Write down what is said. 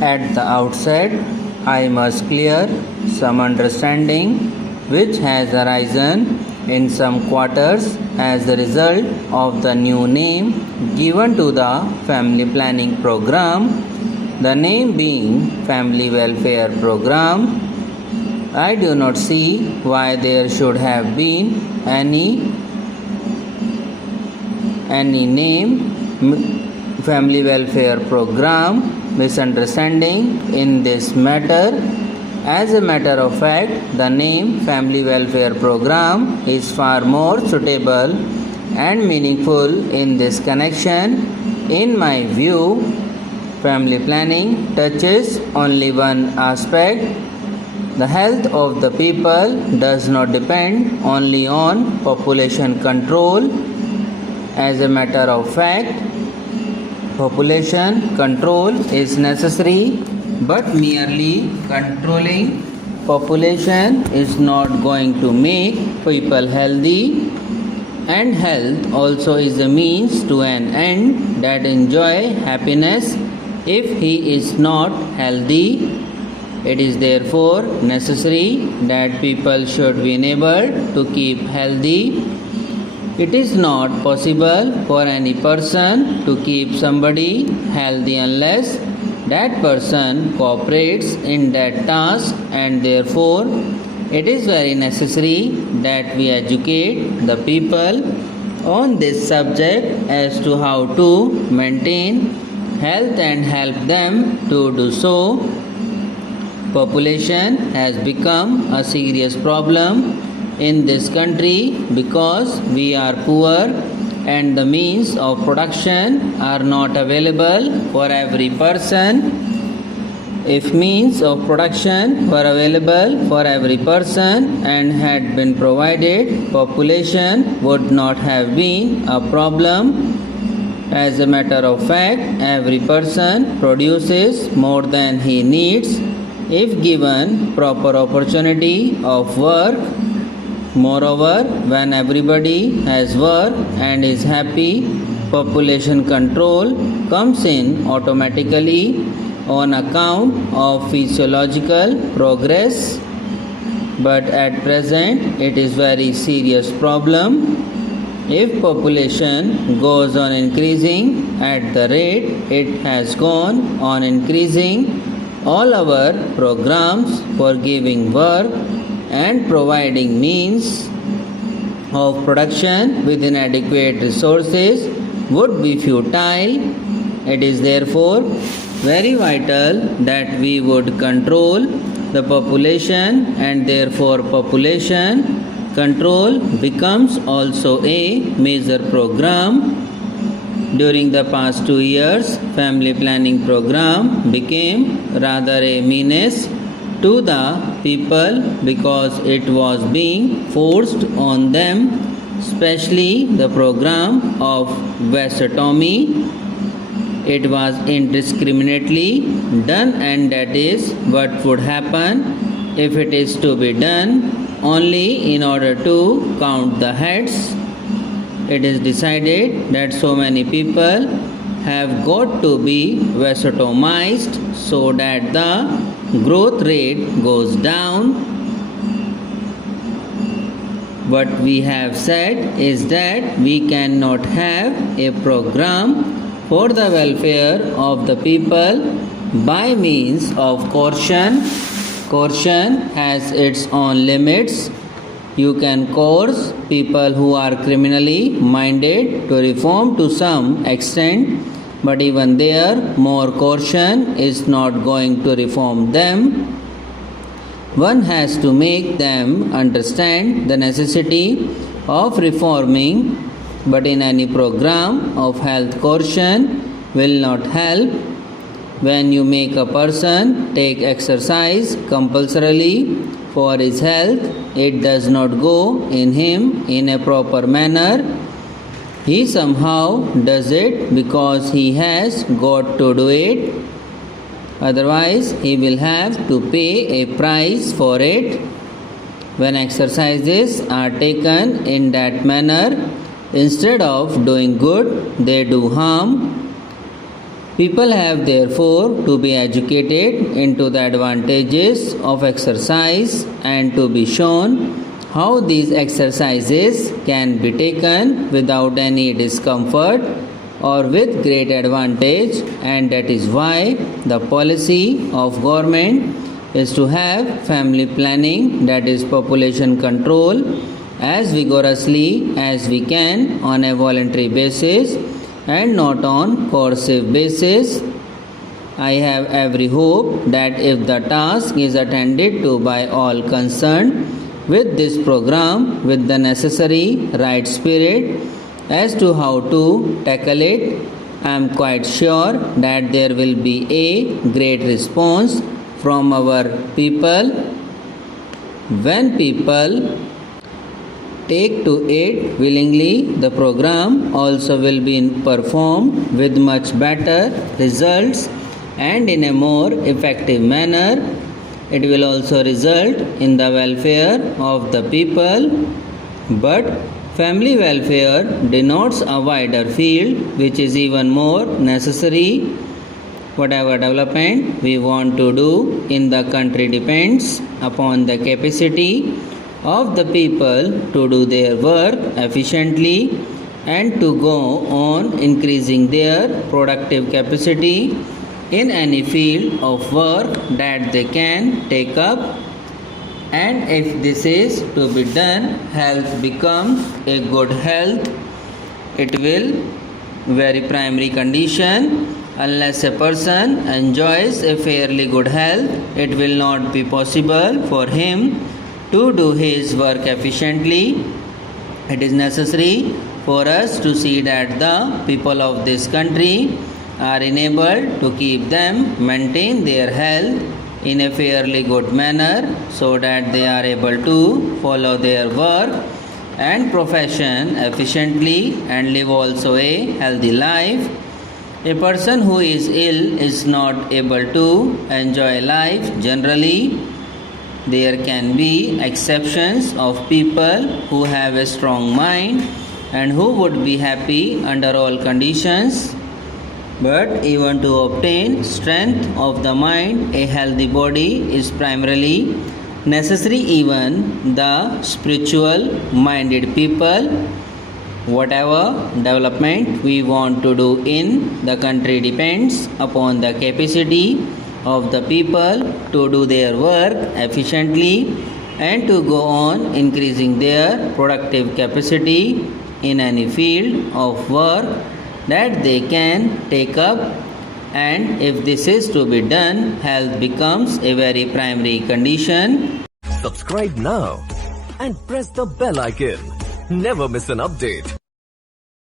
At the outset, I must clear some understanding which has arisen in some quarters as the result of the new name given to the family planning program, the name being Family Welfare Program. I do not see why there should have been any name Family Welfare Program misunderstanding in this matter. As a matter of fact, the name Family Welfare Program is far more suitable and meaningful in this connection. In my view, family planning touches only one aspect. The health of the people does not depend only on population control. As a matter of fact, population control is necessary, but merely controlling population is not going to make people healthy, and health also is a means to an end that enjoy happiness. If he is not healthy, it is therefore necessary that people should be enabled to keep healthy. It is not possible for any person to keep somebody healthy unless that person cooperates in that task, and therefore it is very necessary that we educate the people on this subject as to how to maintain health and help them to do so. Population has become a serious problem in this country because we are poor and the means of production are not available for every person. If means of production were available for every person and had been provided, population would not have been a problem. As a matter of fact, every person produces more than he needs if given proper opportunity of work. Moreover, when everybody has work and is happy, population control comes in automatically on account of physiological progress. But at present, it is very serious problem. If population goes on increasing at the rate it has gone on increasing, all our programs for giving work and providing means of production within adequate resources would be futile. It is therefore very vital that we would control the population, and therefore population control becomes also a major program. During the past 2 years, family planning program became rather a menace to the people because it was being forced on them, especially the program of vasectomy. It was indiscriminately done, and that is what would happen if it is to be done only in order to count the heads. It is decided that so many people have got to be vasectomized so that the growth rate goes down. What we have said is that we cannot have a program for the welfare of the people by means of coercion. Coercion has its own limits. You can coerce people who are criminally minded to reform to some extent, but even there, more coercion is not going to reform them. One has to make them understand the necessity of reforming, but in any program of health coercion will not help. When you make a person take exercise compulsorily for his health, it does not go in him in a proper manner. He somehow does it because he has got to do it. Otherwise, he will have to pay a price for it. When exercises are taken in that manner, instead of doing good, they do harm. People have therefore to be educated into the advantages of exercise and to be shown how these exercises can be taken without any discomfort or with great advantage, and that is why the policy of government is to have family planning, that is population control, as vigorously as we can on a voluntary basis and not on coercive basis. I have every hope that if the task is attended to by all concerned with this program with the necessary right spirit as to how to tackle it, I am quite sure that there will be a great response from our people. When people take to it willingly, the program also will be performed with much better results and in a more effective manner. It will also result in the welfare of the people. But family welfare denotes a wider field which is even more necessary. Whatever development we want to do in the country depends upon the capacity of the people to do their work efficiently and to go on increasing their productive capacity in any field of work that they can take up. And if this is to be done, health becomes a good health. It will very primary condition. Unless a person enjoys a fairly good health, it will not be possible for him to do his work efficiently. It is necessary for us to see that the people of this country are enabled to keep them maintain their health in a fairly good manner so that they are able to follow their work and profession efficiently and live also a healthy life. A person who is ill is not able to enjoy life generally. There can be exceptions of people who have a strong mind and who would be happy under all conditions. But even to obtain strength of the mind, a healthy body is primarily necessary. Even the spiritual minded people, whatever development we want to do in the country depends upon the capacity of the people to do their work efficiently and to go on increasing their productive capacity in any field of work that they can take up. And if this is to be done, health becomes a very primary condition. Subscribe now and press the bell icon. Never miss an update.